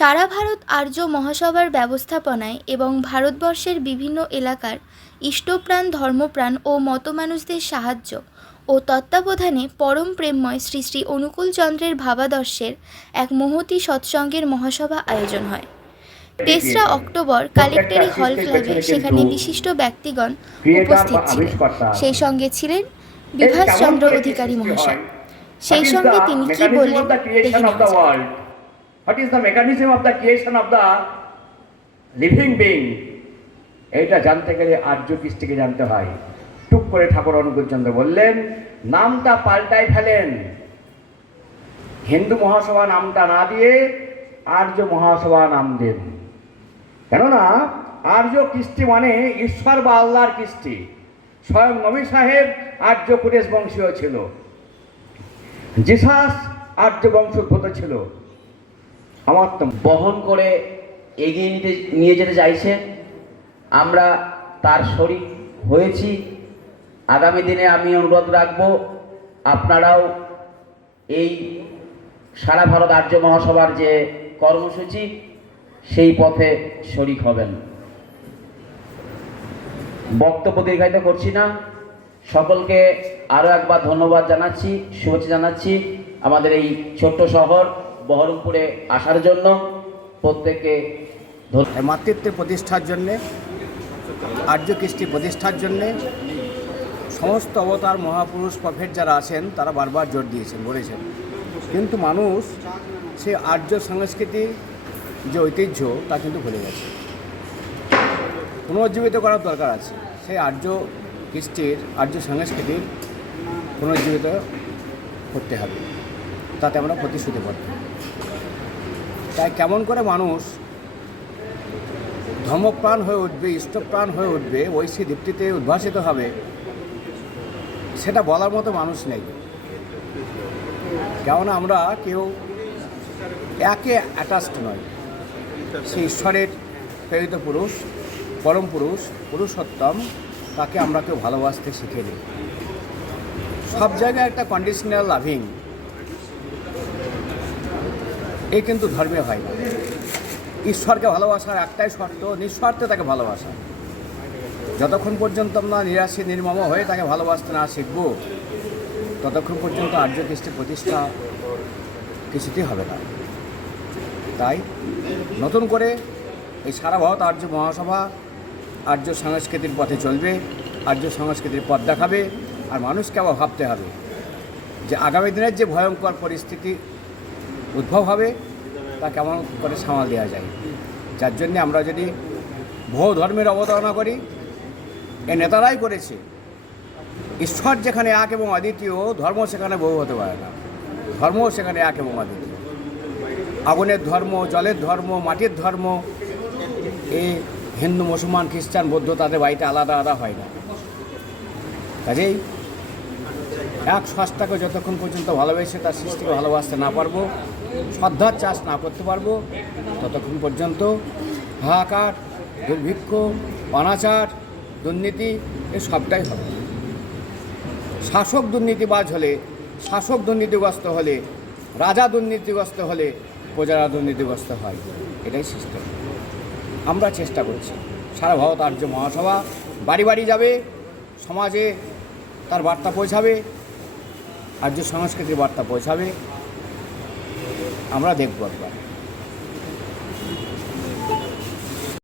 সারা ভারত আর্য মহাসভার ব্যবস্থাপনায় এবং ভারতবর্ষের বিভিন্ন এলাকার ইষ্টপ্রাণ, ধর্মপ্রাণ ও মতমানুষদের সাহায্য ও তত্ত্বাবধানে পরম প্রেমময় শ্রী শ্রী অনুকূল চন্দ্রের ভাবাদর্শের এক মহতি সৎসঙ্গের মহাসভা আয়োজন হয়। তেসরা অক্টোবর কালেক্টরি হল ক্লাবে সেখানে বিশিষ্ট ব্যক্তিগণ উপস্থিত ছিলেন। সেই সঙ্গে ছিলেন বিভাসচন্দ্র অধিকারী মহাশয়। সেই সঙ্গে তিনি কি বললেন, দেখে নেওয়া What is the mechanism of the creation of the living being? এইটা জানতে গেলে আর্য কৃষ্টিকে জানতে হয়। টুক করে ঠাকুর অনুকূলচন্দ্র বললেন, নামটা পাল্টাই ফেলেন। হিন্দু মহাসভা নামটা না দিয়ে আর্য মহাসভা নাম দেন। কেননা, আর্য কৃষ্টি মানে ঈশ্বর বা আল্লাহর কৃষ্টি। স্বয়ং নবী সাহেব আর্য কুরেশ বংশীয় ছিল। জিসাস আর্য বংশোদ্ভূত ছিল। আমার বহন করে এগিয়ে নিতে, নিয়ে যেতে চাইছে। আমরা তার শরিক হয়েছি। আগামী দিনে আমি অনুরোধ রাখব, আপনারাও এই সারা ভারত আর্য মহাসভার যে কর্মসূচি, সেই পথে শরিক হবেন। বক্তব্য দীর্ঘায়িত করছি না। সকলকে আরও একবার ধন্যবাদ জানাচ্ছি, শুভেচ্ছা জানাচ্ছি। আমাদের এই ছোট্ট শহর বহরমপুরে আসার জন্য প্রত্যেককে মাতৃত্বের প্রতিষ্ঠার জন্যে, আর্য কৃষ্টি প্রতিষ্ঠার জন্যে, সমস্ত অবতার মহাপুরুষ প্রফেট যারা আছেন, তারা বারবার জোর দিয়েছেন, বলেছেন। কিন্তু মানুষ সেই আর্য সংস্কৃতি যে ঐতিহ্য, তা কিন্তু ভুলে গেছে। পুনর্জীবিত করার দরকার আছে। সেই আর্য কৃষ্টির, আর্য সংস্কৃতির পুনর্জীবিত করতে হবে। তাতে আমরা প্রতিশ্রুতিবদ্ধ তাই কেমন করে মানুষ ধর্মপ্রাণ হয়ে উঠবে, ইষ্টপ্রাণ হয়ে উঠবে, ঐশী দীপ্তিতে উদ্ভাসিত হবে, সেটা বলার মতো মানুষ নেই। কেননা আমরা কেউ একে অ্যাটাচড নয় সে ঈশ্বরের প্রেরিত পুরুষ, পরম পুরুষ, পুরুষোত্তম, তাকে আমরা কেউ ভালোবাসতে শিখে নিই সব জায়গায় একটা কন্ডিশনাল লাভিং এই কিন্তু ধর্মে হয় না ঈশ্বরকে ভালোবাসার একটাই শর্ত, নিঃস্বার্থে তাকে ভালোবাসা। যতক্ষণ পর্যন্ত আমরা নিরাশী, নির্মম হয়ে তাকে ভালোবাসতে না শিখব, ততক্ষণ পর্যন্ত আর্য কৃষ্টি প্রতিষ্ঠা কিছুতেই হবে না। তাই নতুন করে এই সারা ভারত আর্য মহাসভা, আর্য সংস্কৃতির পথে চলবে, আর্য সংস্কৃতির পথ দেখাবে, আর মানুষকে আবার ভাবতে হবে যে আগামী দিনের যে ভয়ঙ্কর পরিস্থিতি উদ্ভব হবে, তা কেমন করে সামাল দেওয়া যায়? যার জন্যে আমরা যদি বহু ধর্মের অবতারণা করি, এ নেতারাই করেছে। ঈশ্বর যেখানে এক এবং অদ্বিতীয়, ধর্ম সেখানে বহু হতে পারে না। ধর্ম সেখানে এক এবং অদ্বিতীয়। আগুনের ধর্ম, জলের ধর্ম, মাটির ধর্ম এই হিন্দু, মুসলমান, খ্রিস্টান, বৌদ্ধ, তাদের বাড়িতে আলাদা আলাদা হয় না। কাজেই এক সস্তাকে যতক্ষণ পর্যন্ত ভালোবেসে তার সৃষ্টিকে ভালোবাসতে না পারব শ্রদ্ধার চাষ না করতে পারব, ততক্ষণ পর্যন্ত হাহাকার, দুর্ভিক্ষ, অনাচার, দুর্নীতি, এ সবটাই হবে। শাসক দুর্নীতিবাজ হলে, শাসক দুর্নীতিগ্রস্ত হলে, রাজা দুর্নীতিগ্রস্ত হলে প্রজারা দুর্নীতিগ্রস্ত হয়। এটাই সিস্টেম আমরা চেষ্টা করছি। সারা ভারত আর্য মহাসভা বাড়ি বাড়ি যাবে, সমাজে তার বার্তা পৌঁছাবে আর্য সংস্কৃতির বার্তা পৌঁছাবে। আমরা দেখব একবার।